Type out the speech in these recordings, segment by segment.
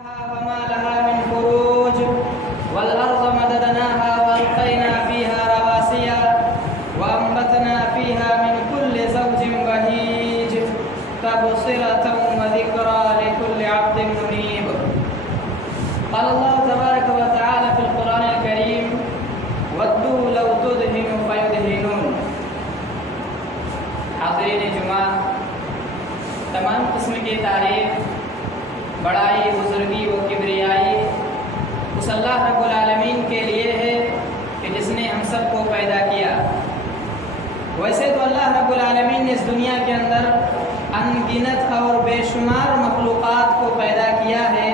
وما لها من فروج والأرض مددناها وألقينا فيها رواسي وأنبتنا فيها من كل زوج بهيج تبصرة وذكرى لكل عبد منيب. قال الله تبارك وتعالى في القرآن الكريم ودوا لو تدهن فيدهنون. حاضرین جمعہ، تمام قسم کی تعریف، بڑائی، بزرگی و کبریائی اس اللہ رب العالمین کے لیے ہے کہ جس نے ہم سب کو پیدا کیا. ویسے تو اللہ رب العالمین نے اس دنیا کے اندر ان گنت اور بے شمار مخلوقات کو پیدا کیا ہے،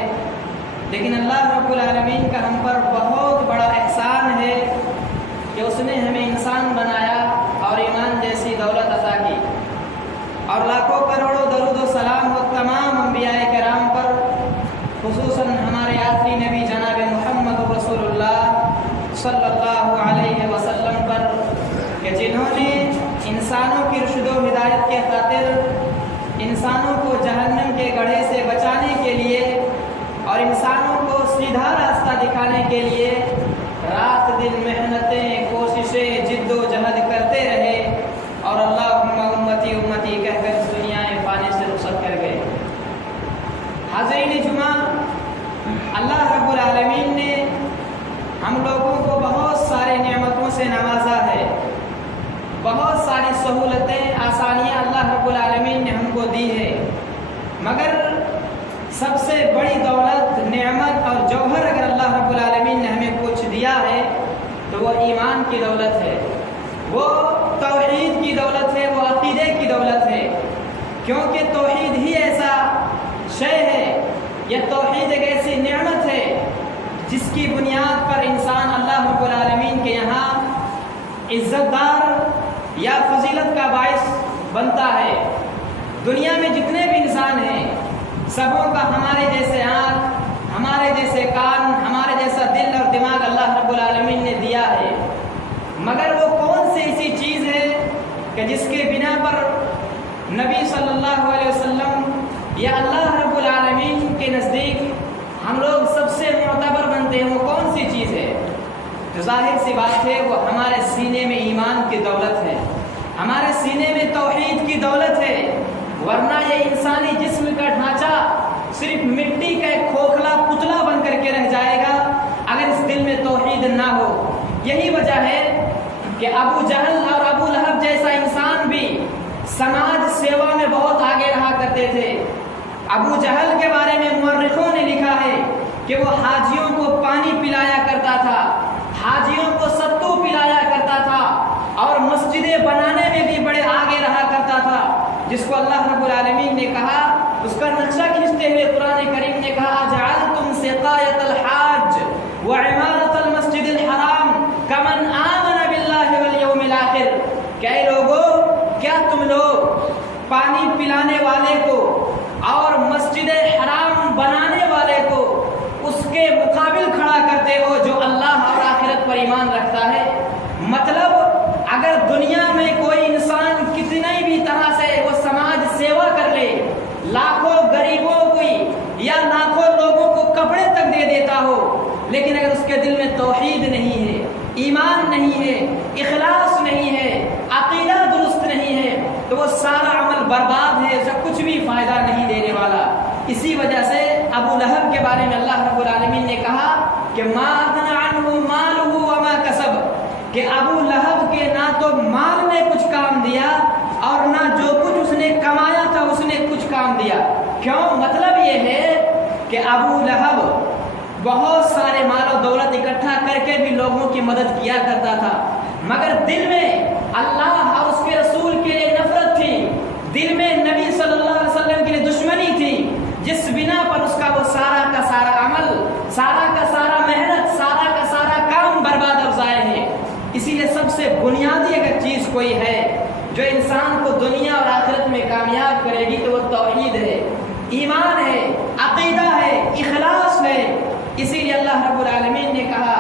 لیکن اللہ رب العالمین کا ہم پر بہت بڑا احسان ہے کہ اس نے ہمیں انسان بنایا اور ایمان جیسی دولت عطا کی. اور لاکھوں کروڑوں درود و سلام ہو تمام انبیاء کرام پر، خصوصاً ہمارے آخری نبی جناب محمد رسول اللہ صلی اللہ علیہ وسلم پر، کہ جنہوں نے انسانوں کی رشد و ہدایت کے خاطر انسانوں کو جہنم کے گڑھے سے بچانے کے لیے اور انسانوں کو سیدھا راستہ دکھانے کے لیے رات دن محنتیں، کوششیں، جد و جہد کرتے رہے اور اللہم امتی امتی کہہ کر اس دنیا فانی سے رخصت کر گئے. حاضرین جمعہ، اللہ رب العالمین نے ہم لوگوں کو بہت سارے نعمتوں سے نوازا ہے، بہت ساری سہولتیں، آسانیاں اللہ رب العالمین نے ہم کو دی ہے، مگر سب سے بڑی دولت، نعمت اور جوہر اگر اللہ رب العالمین نے ہمیں کچھ دیا ہے تو وہ ایمان کی دولت ہے، وہ توحید کی دولت ہے، وہ عقیدے کی دولت ہے. کیونکہ توحید ہی ایسا شے ہے، یہ توحید ایک ایسی نعمت ہے جس کی بنیاد پر انسان اللہ رب العالمین کے یہاں عزت دار یا فضیلت کا باعث بنتا ہے. دنیا میں جتنے بھی انسان ہیں سبوں کا ہمارے جیسے آنکھ، ہمارے جیسے کان، ہمارے جیسا دل اور دماغ اللہ رب العالمین نے دیا ہے، مگر وہ کون سی ایسی چیز ہے کہ جس کے بنا پر نبی صلی اللہ علیہ وسلم یا اللہ رب العالمین کے نزدیک ہم لوگ سب سے معتبر بنتے ہیں؟ وہ کون سی چیز ہے؟ تو ظاہر سی بات ہے، وہ ہمارے سینے میں ایمان کی دولت ہے، ہمارے سینے میں توحید کی دولت ہے. ورنہ یہ انسانی جسم کا ڈھانچہ صرف مٹی کا ایک کھوکھلا پتلا بن کر کے رہ جائے گا اگر اس دل میں توحید نہ ہو. یہی وجہ ہے کہ ابو جہل اور ابو لہب جیسا انسان بھی سماج سیوا میں بہت آگے رہا کرتے تھے. ابو جہل کے بارے میں مورخوں نے لکھا ہے کہ وہ حاجیوں کو پانی پلایا کرتا تھا، حاجیوں کو ستو پلایا کرتا تھا اور مسجدیں بنانے میں بھی بڑے آگے رہا کرتا تھا، جس کو اللہ رب العالمین نے کہا، اس کا نقشہ کھینچتے ہوئے قرآن کریم نے کہا اجعلتم سقایۃ الحاج وعمارۃ المسجد الحرام کمن آمن باللہ والیوم الآخر. کہ اے لوگو، کیا تم لوگ پانی پلانے والے کو اور مسجد حرام بنانے والے کو اس کے مقابل کھڑا کرتے ہو جو اللہ اور آخرت پر ایمان رکھتا ہے؟ مطلب اگر دنیا میں کوئی انسان کتنی بھی طرح سے وہ سماج سیوا کر لے، لاکھوں غریبوں کو یا لاکھوں لوگوں کو کپڑے تک دے دیتا ہو، لیکن اگر اس کے دل میں توحید نہیں ہے، ایمان نہیں ہے، اخلاص نہیں ہے، عقیدہ درست نہیں ہے، تو وہ سارا عمل برباد ہے، اسے کچھ بھی فائدہ نہیں دینے والا. اسی وجہ سے ابو لہب کے بارے میں اللہ رب العالمین نے کہا کہ ما اغنی عنہ مالہ وما کسب، کہ ابو لہب کے نہ تو مال نے کچھ کام دیا اور نہ جو کچھ اس نے کمایا تھا اس نے کچھ کام دیا. کیوں؟ مطلب یہ ہے کہ ابو لہب بہت سارے مال و دولت اکٹھا کر کے بھی لوگوں کی مدد کیا کرتا تھا، مگر دل میں اللہ اور اس کے رسول کے لیے نفرت تھی، دل میں نبی صلی اللہ علیہ وسلم کے لیے دشمنی تھی، جس بنا پر اس کا وہ سارا کا سارا عمل، سارا کا سارا محنت، سارا کا سارا کام برباد اور ضائع ہے. اسی لیے سب سے بنیادی اگر چیز کوئی ہے جو انسان کو دنیا اور آخرت میں کامیاب کرے گی تو وہ توحید ہے، ایمان ہے، عقیدہ ہے، اخلاص ہے. اسی لیے اللہ رب العالمین نے کہا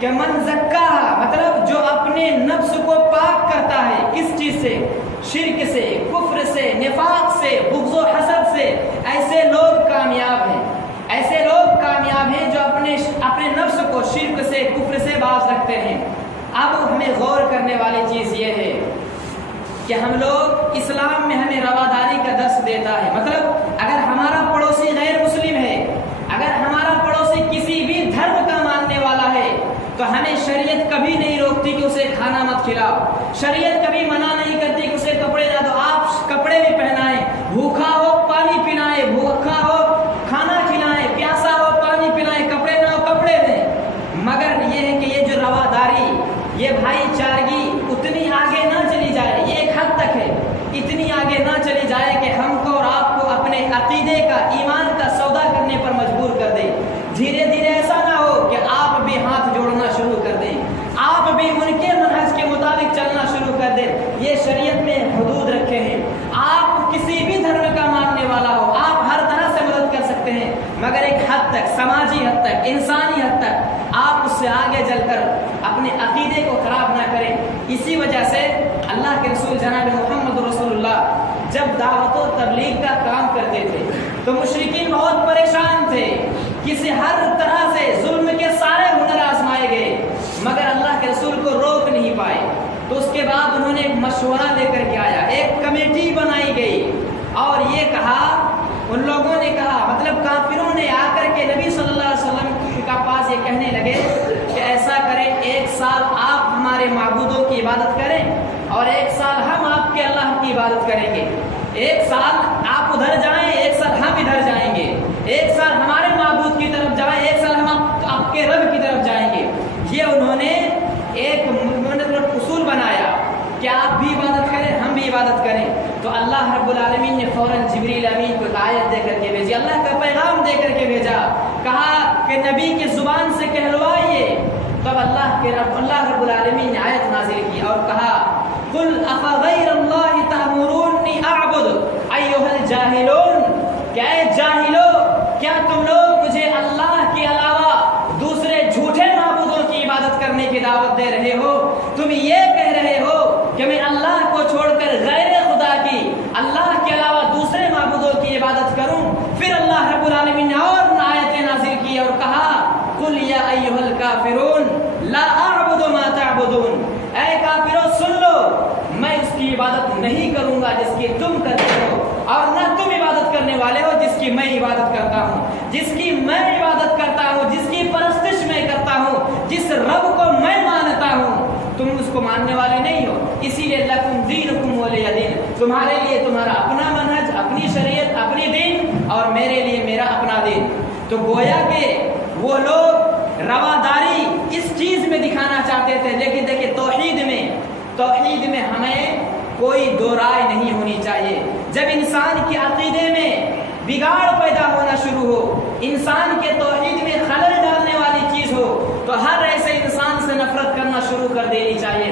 کہ من زکاہا، مطلب جو اپنے نفس کو پاک کرتا ہے. کس چیز سے؟ شرک سے، کفر سے، نفاق سے، بغض و حسد سے. ایسے لوگ کامیاب ہیں، ایسے لوگ کہ ہم لوگ اسلام میں ہمیں رواداری کا درس دیتا ہے. مطلب اگر ہمارا پڑوسی غیر مسلم ہے، اگر ہمارا پڑوسی کسی بھی دھرم کا ماننے والا ہے، تو ہمیں شریعت کبھی نہیں روکتی کہ اسے کھانا مت کھلاؤ. شریعت کبھی منع نہیں کرتی کہ اسے کپڑے نہ دو. آپ کپڑے بھی پہنائیں، بھوکا ہو پانی پلائیں، بھوکا ہو کھانا کھلائیں، پیاسا ہو پانی پلائیں، کپڑے نہ ہو کپڑے دیں. مگر یہ ہے کہ یہ جو رواداری، یہ بھائی چارگی اتنی آگے نہ چلی جائے. یہ ایک حد تک ہے، اتنی آگے نہ چلی جائے کہ ہم کو اور آپ کو اپنے عقیدے کا، ایمان کا سودا کرنے پر مجبور کر دے. دھیرے دھیرے ایسا نہ ہو کہ آپ بھی ہاتھ جوڑنا شروع کر دیں، آپ بھی ان کے منہج کے مطابق چلنا شروع کر دیں. یہ شریعت میں حدود رکھے ہیں. آپ کسی بھی دھرم کا ماننے والا ہو، آپ ہر طرح سے مدد کر سکتے ہیں، مگر ایک حد تک، سماجی حد تک، انسانی حد تک آپ اس سے آگے چل کر اپنے عقیدے کو خراب نہ کریں. اسی وجہ سے اللہ کے رسول جناب محمد رسول اللہ جب دعوت و تبلیغ کا کام کرتے تھے تو مشرکین بہت پریشان تھے. کسی ہر طرح سے ظلم کے سارے ہنر آزمائے گئے، مگر اللہ کے رسول کو روک نہیں پائے. تو اس کے بعد انہوں نے ایک مشورہ لے کر کے آیا، ایک کمیٹی بنائی گئی اور یہ کہا، ان لوگوں نے کہا، مطلب کافروں نے آ کر کے نبی صلی اللہ علیہ وسلم کے پاس یہ کہنے لگے کہ ایسا کریں، ایک سال آپ ہمارے معبودوں کی عبادت کریں اور ایک سال ہم آپ کے اللہ کی عبادت کریں گے. ایک سال آپ ادھر جائیں، ایک سال ہم ادھر جائیں گے. ایک سال ہمارے معبود کی طرف جائیں، ایک سال ہم آپ کے رب کی طرف جائیں گے. یہ انہوں نے ایک اصول بنایا کہ آپ بھی عبادت کریں، ہم بھی عبادت کریں. تو اللہ رب العالمین نے فوراً جبریل امین کو آیت دے کر کے بھیجی، اللہ کا پیغام دے کر کے بھیجا. کہا کہ نبی کی زبان سے کہلوائیے. تب اللہ رب العالمین نے آیت نازل کی اور کہا، قل افغیر اللہ تأمرونی اعبد ایھا الجاہلون. کیا اے جاہلو، کیا تم لوگ مجھے اللہ کے علاوہ دوسرے جھوٹے معبودوں کی عبادت کرنے کی دعوت دے رہے ہو؟ تم یہ کہہ رہے ہو کہ میں اللہ کو چھوڑ کر غیر خدا کی، اللہ کے علاوہ دوسرے معبودوں کی عبادت کروں؟ پھر اللہ رب العالمین نے اور آیتیں نازل کی اور کہا، قل یا ایھا الکافرون لا اعبد ما تعبدون. اے کافرو سن لو، میں اس کی عبادت نہیں کروں گا جس کی تم کرتے ہو، اور نہ تم عبادت کرنے والے ہو جس کی میں عبادت کرتا ہوں. جس کی میں عبادت کرتا ہوں، جس کی پرستش میں کرتا ہوں، جس رب کو میں مانتا ہوں، تم اس کو ماننے والے نہیں ہو. اسی لیے لکم دینکم ولی دین، تمہارے لیے تمہارا اپنا منہج، اپنی شریعت، اپنی دین، اور میرے لیے میرا اپنا دین. تو گویا کہ وہ لوگ رواداری اس چیز میں دکھانا چاہتے تھے، لیکن دیکھیں توحید میں ہمیں کوئی دو رائے نہیں ہونی چاہیے. جب انسان کے عقیدے میں بگاڑ پیدا ہونا شروع ہو، انسان کے توحید میں خلل ڈالنے والی چیز ہو، تو ہر ایسے انسان سے نفرت کرنا شروع کر دینی چاہیے.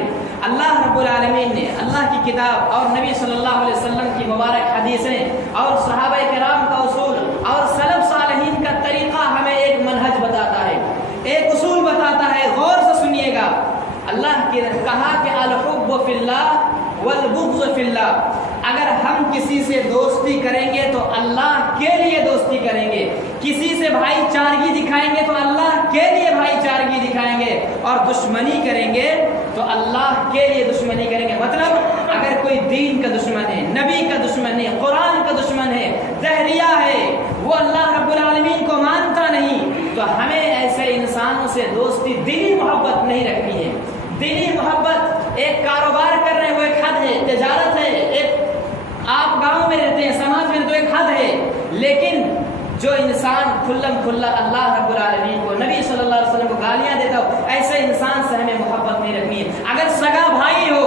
اللہ رب العالمین نے االلہ کی کتاب اور نبی صلی اللہ علیہ وسلم کی مبارک حدیثیں اور صحابہ کرام کا اصول اور سلف صالحین کا طریقہ ہمیں ایک منہج بتاتا ہے، ایک اصول بتاتا ہے. غور سے سنیے گا. اللہ نے کہا کہ الحب فی اللہ والبغض فی اللہ. اگر ہم کسی سے دوستی کریں گے تو اللہ کے لیے دوستی کریں گے، کسی سے بھائی چارگی دکھائیں گے تو اللہ کے لیے بھائی چارگی دکھائیں گے، اور دشمنی کریں گے تو اللہ کے لیے دشمنی کریں گے. مطلب اگر کوئی دین کا دشمن ہے، نبی کا دشمن ہے، قرآن کا دشمن ہے، دہریہ ہے، وہ اللہ رب العالمین کو مانتا نہیں، تو ہمیں ایسے انسانوں سے دوستی، دلی محبت نہیں رکھنی ہے. دلی محبت ایک کاروبار کر رہے ہیں، وہ ایک حد ہے، تجارت ہے، ایک آپ گاؤں میں رہتے ہیں، سماج میں تو ایک حد ہے. لیکن جو انسان کھلم کھلا اللہ رب العالمین کو، نبی صلی اللہ علیہ وسلم کو گالیاں دیتا ہو، ایسے انسان سے ہمیں محبت نہیں رکھنی ہے. اگر سگا بھائی ہو،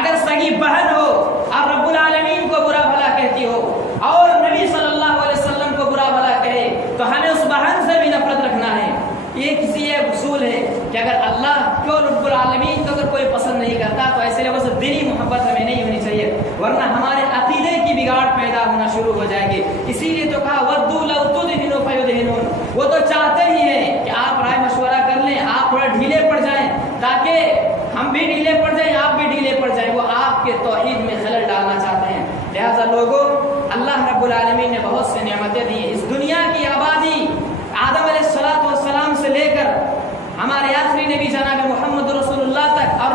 اگر سگی بہن ہو اور رب العالمین کو برا بھلا کہتی ہو اور نبی صلی اللہ علیہ وسلم کو برا بھلا کہے، تو ہمیں اس بہن سے بھی نفرت رکھنا ہے. یہ کسی ایک اصول ہے کہ اگر اللہ کو رب العالمین کو اگر کوئی پسند نہیں کرتا تو ایسے لوگوں سے دلی محبت ہمیں نہیں ہونی چاہیے، ورنہ ہمارے عقیدے کی بگاڑ پیدا ہونا شروع ہو جائے گی. اسی لیے تو کہا وَدُّوا لَوْ تُدْهِنُوا فَيُدْهِنُونَ. وہ تو چاہتے ہی ہیں کہ آپ رائے مشورہ کر لیں، آپ تھوڑا ڈھیلے پڑ جائیں تاکہ ہم بھی ڈھیلے پڑ جائیں، آپ بھی ڈھیلے پڑ جائیں. وہ آپ کے توحید میں خلل ڈالنا چاہتے ہیں. لہذا لوگوں، اللہ رب العالمین نے بہت سے نعمتیں دی. اس دنیا کی آبادی آدم علیہ السلام سے لے کر ہمارے آخری نبی جناب محمد رسول اللہ تک، اور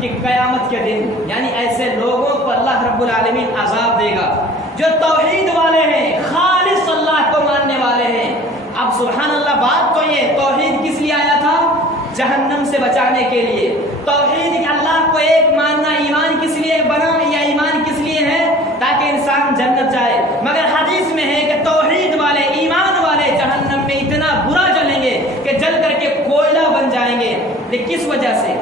کہ قیامت کے دن یعنی ایسے لوگوں کو اللہ رب العالمین عذاب دے گا جو توحید والے ہیں، خالص اللہ کو ماننے والے ہیں۔ اب سبحان اللہ، بات تو یہ توحید کس لیے آیا تھا؟ جہنم سے بچانے کے لیے۔ توحید اللہ کو ایک ماننا، ایمان کس لیے بنا یا ایمان کس لیے ہے؟ تاکہ انسان جنت جائے۔ مگر حدیث میں ہے کہ توحید والے، ایمان والے جہنم میں اتنا برا جلیں گے کہ جل کر کے کوئلہ بن جائیں گے۔ لیکن کس وجہ سے؟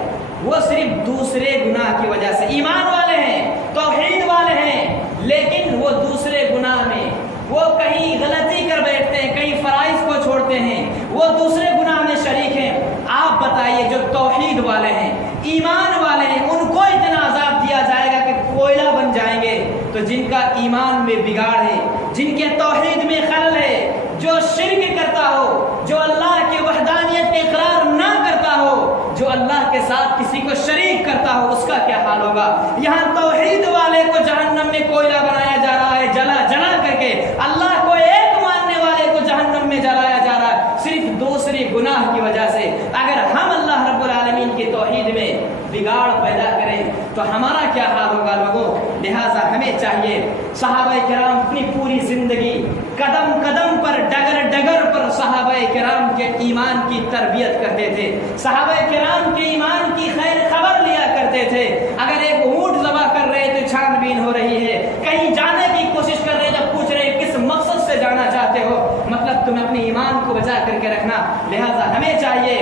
وہ صرف دوسرے گناہ کی وجہ سے۔ ایمان والے ہیں، توحید والے ہیں، لیکن وہ دوسرے گناہ میں، وہ کہیں غلطی کر بیٹھتے ہیں، کہیں فرائض کو چھوڑتے ہیں، وہ دوسرے گناہ میں شریک ہیں۔ آپ بتائیے جو توحید والے ہیں، ایمان والے ہیں، ان کو اتنا عذاب دیا جائے گا کہ کوئلہ بن جائیں گے۔ تو جن کا ایمان میں بگاڑ ہے، جن کے توحید میں خلل ہے، جو شرک کرتا ہو، جو اللہ کی وحدانیت کے اقرار نہ کرتا ہو، جو اللہ کے ساتھ کسی کو شریک کرتا ہو، اس کا کیا حال ہوگا؟ یہاں توحید والے کو جہنم میں کوئلہ بنایا جا رہا ہے، جلا کر کے اللہ کو ایک ماننے والے کو جہنم میں جلایا جا رہا ہے، صرف دوسری گناہ کی وجہ سے۔ اگر ہم اللہ رب العالمین کی توحید میں بگاڑ پیدا کریں تو ہمارا کیا حال ہوگا لوگوں؟ لہٰذا ہمیں چاہیے، صحابہ کرام اپنی پوری زندگی قدم قدم پر، ڈگر ڈگر پر صحابہ کرام کے ایمان کی تربیت کرتے تھے، صحابہ کرام کے ایمان کی خیر خبر لیا کرتے تھے۔ اگر ایک اونٹ ذبح کر رہے تو چھان بین ہو رہی ہے، کہیں جانے کی کوشش کر رہے جب پوچھ رہے کس مقصد سے جانا چاہتے ہو، مطلب تم اپنے ایمان کو بچا کر کے رکھنا۔ لہٰذا ہمیں چاہیے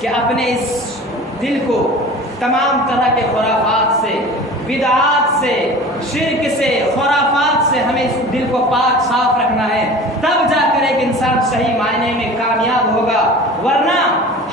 کہ اپنے اس دل کو تمام طرح کے خرافات سے، بدعات سے، شرک سے، خرافات سے ہمیں اس دل کو پاک صاف رکھنا ہے، تب جا کر ایک انسان صحیح معنی میں کامیاب ہوگا۔ ورنہ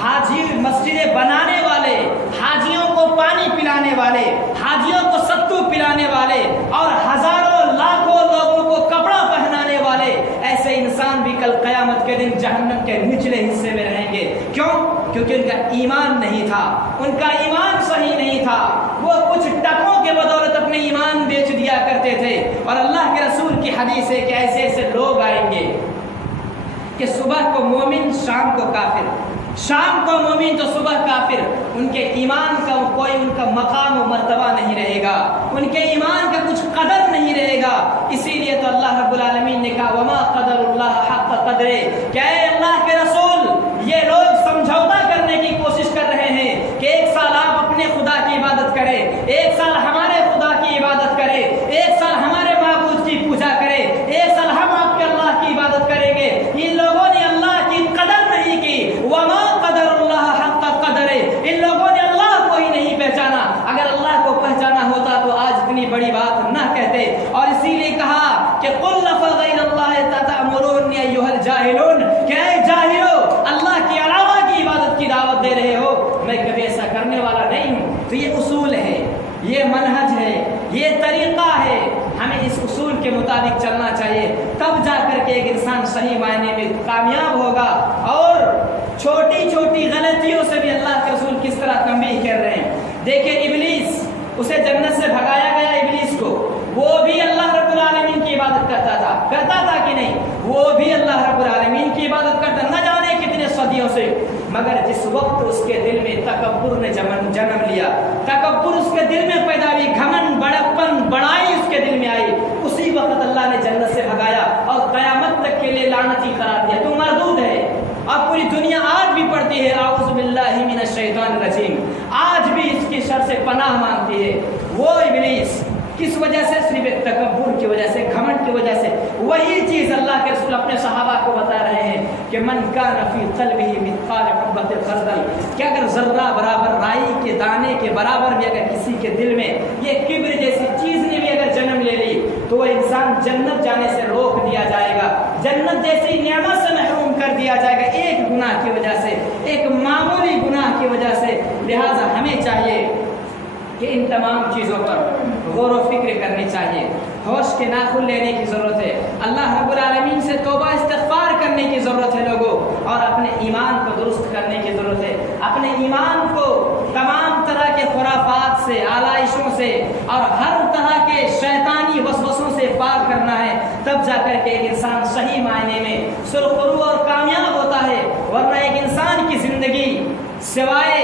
حاجی مسجدیں بنانے والے، حاجیوں کو پانی پلانے والے، حاجیوں کو ستو پلانے والے اور ہزاروں لاکھوں لوگوں کو کپڑا پہنانے والے، ایسے انسان بھی کل قیامت کے دن جہنم کے نچلے حصے میں رہیں گے۔ کیوں؟ کیونکہ ان کا ایمان نہیں تھا، ان کا ایمان صحیح نہیں تھا، وہ کچھ ٹکوں کے بدولت اپنے ایمان بیچ دیا کرتے تھے۔ اور اللہ کے رسول کی حدیث ہے کہ ایسے ایسے لوگ آئیں گے کہ صبح کو مومن، شام کو کافر، شام کو مومن تو صبح کافر۔ ان کے ایمان کا کوئی ان کا مقام و مرتبہ نہیں رہے گا، ان کے ایمان کا کچھ قدر نہیں رہے گا۔ اسی لیے تو اللہ رب العالمین نے کہا وما قدر اللہ حق قدرے، کہ اے اللہ کے رسول، یہ لوگ سمجھوتا کرنے کی کوشش کر رہے ہیں کہ ایک سال آپ اپنے خدا کی عبادت کریں، ایک سال ہمارے خدا کی عبادت کریں، ایک سال ہمارے معبود کی پوجا کریں، ایک سال ہم آپ کے اللہ کی عبادت کریں گے۔ ان لوگوں نے اللہ کی قدر نہیں کی، وما قدر اللہ حق قدرے، ان لوگوں نے اللہ کو ہی نہیں پہچانا۔ اگر اللہ کو پہچانا ہوتا تو آج اتنی بڑی بات نہ کہتے۔ اور اسی لیے کہا کہ قل فغیر اللہ تأمرونی ایھا الجاہلون، کہ اے جاہلو، اللہ کے علاوہ کی عبادت کی دعوت دے رہے ہو، میں کبھی ایسا کرنے والا نہیں ہوں۔ تو یہ اصول ہے، یہ منہج ہے، یہ طریقہ ہے، ہمیں اس اصول کے مطابق چلنا چاہیے، تب جا کر کے ایک انسان صحیح معنی میں کامیاب ہوگا۔ اور چھوٹی چھوٹی غلطیوں سے بھی اللہ کے رسول کس طرح تنبیہ کر رہے ہیں۔ دیکھیں ابلیس، اسے جنت سے بھگایا گیا، ابلیس کو، وہ بھی اللہ رب العالمین کی عبادت کرتا تھا کہ نہیں؟ وہ بھی اللہ رب العالمین کی عبادت کرتا، نہ جانے کتنے صدیوں سے۔ مگر جس وقت اس کے دل میں تکبر نے جنم لیا، تکبر اس کے دل میں پیدا ہوئی، گھمنڈ، بڑکپن، بڑائی اس کے دل میں آئی، اسی وقت اللہ نے جنت سے بھگایا اور قیامت تک کے لیے لعنتی قرار دیا، تو مردود ہے۔ اب پوری دنیا آج بھی پڑھتی ہے اعوذ باللہ من الشیطان الرجیم، آج بھی اس کی شر سے پناہ مانگتی ہے۔ وہ ابلیس کس وجہ سے؟ صرف ایک تکبر کی وجہ سے، گھمنڈ کی وجہ سے۔ وہی چیز اللہ کے رسول اپنے صحابہ کو بتا رہے ہیں کہ من کان فی قلبہ مثقال حبۃ خردل، کہ اگر ذرہ برابر، رائی کے دانے کے برابر بھی اگر کسی کے دل میں یہ کبر جیسی چیز نے بھی اگر جنم لے لی تو وہ انسان جنت جانے سے روک دیا جائے گا، جنت جیسی نعمت سے محروم کر دیا جائے گا، ایک گناہ کی وجہ سے، ایک معمولی گناہ کی وجہ سے۔ لہٰذا ہمیں چاہیے کہ ان تمام چیزوں پر غور و فکر کرنی چاہیے، ہوش کے ناخن لینے کی ضرورت ہے، اللہ رب العالمین سے توبہ استغفار کرنے کی ضرورت ہے لوگوں، اور اپنے ایمان کو درست کرنے کی ضرورت ہے، اپنے ایمان کو تمام طرح کے خرافات سے، آلائشوں سے اور ہر طرح کے شیطانی وسوسوں سے پاک کرنا ہے، تب جا کر کے ایک انسان صحیح معنی میں سرخرو اور کامیاب ہوتا ہے۔ ورنہ ایک انسان کی زندگی سوائے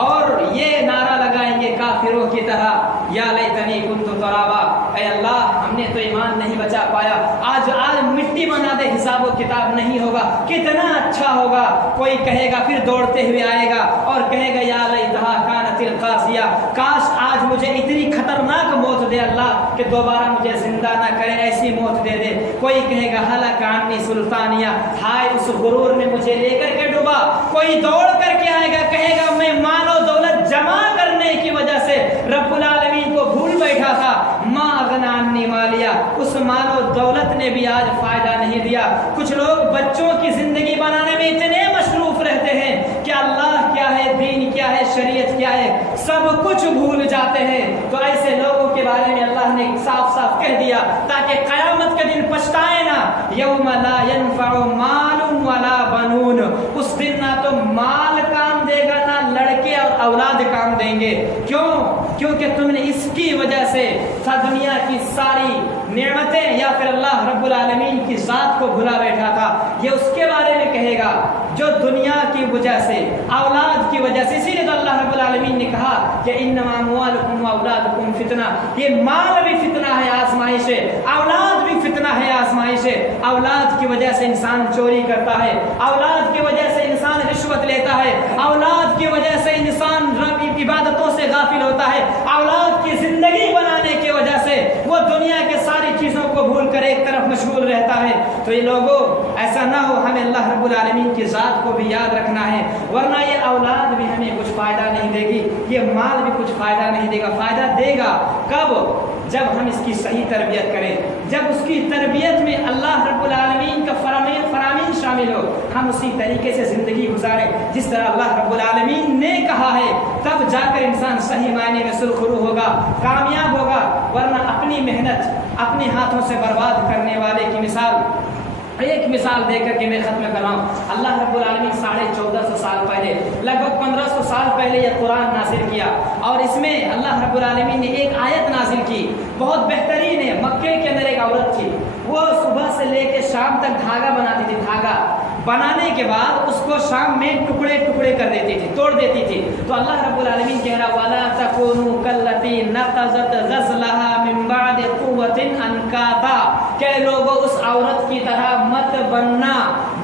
اور یہ نعرہ لگائیں گے کافروں کی طرح یا لیتنی کنت ترابا، اے اللہ ہم نے تو ایمان نہیں بچا پایا، آج مٹی بنا دے، حساب و کتاب نہیں ہوگا، کتنا اچھا ہوگا۔ کوئی کہے گا پھر دوڑتے ہوئے آئے گا اور کہے گا یا لیتھا کانت القاضیہ، کاش آج مجھے اتنی خطرناک موت دے اللہ کہ دوبارہ مجھے زندہ نہ کرے، ایسی موت دے دے۔ کوئی کہے گا ہلک عنی سلطانیہ، ہائے اس غرور نے مجھے لے کر کے ڈوبا۔ کوئی دوڑ کر کے آئے گا کہے گا میں مال و دولت جمع کرنے کی وجہ سے رب العالمین کو بھول بیٹھا تھا، ما اغنی عنی مالیہ، اس مال و دولت نے بھی آج فائدہ نہیں دیا۔ کچھ لوگ بچوں کی زندگی بنانے میں اتنے مصروف رہتے ہیں کہ اللہ کیا ہے، دین کیا ہے، شریعت کیا ہے، سب کچھ بھول جاتے ہیں۔ تو ایسے لوگوں کے بارے میں اللہ نے صاف صاف کہہ دیا تاکہ قیامت کے دن پچھتائے نہ، یوم لا ينفع مال ولا بنون، اس دن نہ تو مال کام دے گا نہ لڑکے اور اولاد کام دیں گے۔ کیوں؟ کیونکہ تم نے اس کی وجہ سے دنیا کی ساری نعمتیں یا پھر اللہ رب العالمین کی ذات کو بھلا بیٹھا تھا۔ یہ اس کے بارے میں کہے گا جو دنیا کی وجہ سے، اولاد کی وجہ سے، اسی لیے تو اللہ رب العالمین نے کہا کہ انما اموالکم واولادکم فتنہ، یہ مال بھی فتنہ ہے، آزمائش ہے، اولاد بھی فتنہ ہے، آزمائش ہے۔ اولاد کی وجہ سے انسان چوری کرتا ہے، اولاد کی وجہ سے انسان رشوت لیتا ہے، اولاد کی وجہ سے انسان عبادتوں سے غافل ہوتا ہے، اولاد کی زندگی بنانے کی وجہ سے وہ دنیا کے ساری چیزوں کو بھول کر ایک طرف مشغول رہتا ہے۔ تو یہ لوگوں ایسا نہ ہو، ہمیں اللہ رب العالمین کی ذات کو بھی یاد رکھنا ہے، ورنہ یہ اولاد بھی ہمیں کچھ فائدہ نہیں دے گی، یہ مال بھی کچھ فائدہ نہیں دے گا۔ فائدہ دے گا کب؟ جب ہم اس کی صحیح تربیت کریں، جب اس کی تربیت میں اللہ رب العالمین کا فرامین شامل ہو، ہم اسی طریقے سے زندگی گزاریں جس طرح اللہ رب العالمین نے کہا ہے، تب جا کر انسان صحیح معنی میں سرخرو ہوگا، کامیاب ہوگا۔ ورنہ اپنی محنت اپنے ہاتھوں سے برباد کرنے والے کی مثال، ایک مثال دے کر کے میں ختم کر رہا ہوں۔ اللہ رب العالمین 1450 سال پہلے، لگ بھگ 1500 سال پہلے یہ قرآن نازل کیا، اور اس میں اللہ رب العالمین نے ایک آیت نازل کی، بہت بہترین ہے۔ مکے کے اندر ایک عورت تھی، وہ صبح سے لے کے شام تک دھاگا بناتی تھی، دھاگا بنانے کے بعد اس کو شام میں ٹکڑے ٹکڑے کر دیتی تھی، توڑ دیتی تھی۔ تو اللہ رب العالمین کہہ رہا وَلَا تَكُونُوا كَالَّتِي نَقَضَتْ غَزْلَهَا مِن بَعْدِ قُوَّةٍ أَنْكَاثًا، کہ لوگوں اس عورت کی طرح مت بننا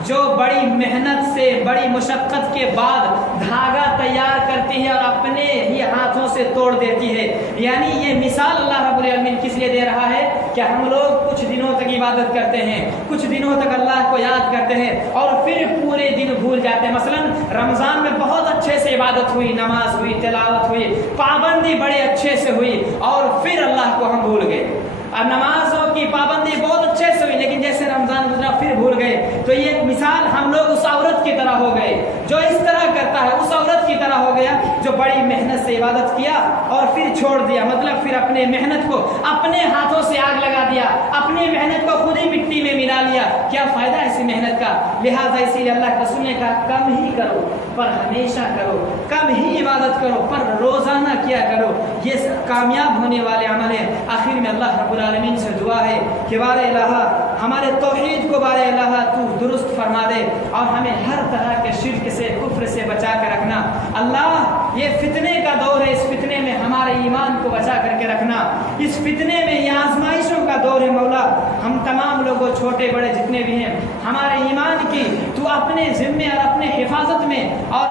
جو بڑی محنت سے، بڑی مشقت کے بعد دھاگا تیار کرتی ہے اور اپنے ہی ہاتھوں سے توڑ دیتی ہے۔ یعنی یہ مثال اللہ رب العالمین کس لیے دے رہا ہے کہ ہم لوگ کچھ دنوں تک عبادت کرتے ہیں، کچھ دنوں تک اللہ کو یاد کرتے ہیں اور پھر پورے دن بھول جاتے ہیں۔ مثلا رمضان میں بہت اچھے سے عبادت ہوئی، نماز ہوئی، تلاوت ہوئی، پابندی بڑے اچھے سے ہوئی، اور پھر اللہ کو ہم بھول گئے۔ اور نمازوں کی پابندی بہت اچھے سے ہوئی، لیکن جیسے رمضان گزرا پھر بھول گئے۔ تو یہ مثال ہم لوگ اس عورت کی طرح ہو گئے جو اس طرح کرتا ہے، اس عورت کی طرح ہو گیا جو بڑی محنت سے عبادت کیا اور پھر چھوڑ دیا، مطلب پھر اپنے محنت کو اپنے ہاتھوں سے آگ لگا دیا، اپنی محنت کو خود ہی مٹی میں ملا لیا۔ کیا فائدہ ایسی محنت کا؟ لہٰذا اسی لیے اللہ کے رسول نے کہا کم ہی کرو پر ہمیشہ کرو، کم ہی عبادت کرو پر روزانہ کیا کرو، یہ کامیاب ہونے والے عمل ہیں۔ آخر میں اللہ رب العالمین سے دعا ہے کہ بار الہ ہمارے توحید کو بار الہ تو درست فرما دے اور ہمیں ہر طرح کے شرک سے، کفر سے بچا کے رکھنا۔ اللہ یہ فتنے کا دور ہے، اس فتنے میں ہمارے ایمان کو بچا کر کے رکھنا، اس فتنے میں یہ آزمائشوں کا دور ہے۔ مولا ہم تمام لوگوں چھوٹے بڑے جتنے بھی ہیں، ہمارے ایمان کی تو اپنے ذمے اور اپنے حفاظت میں اور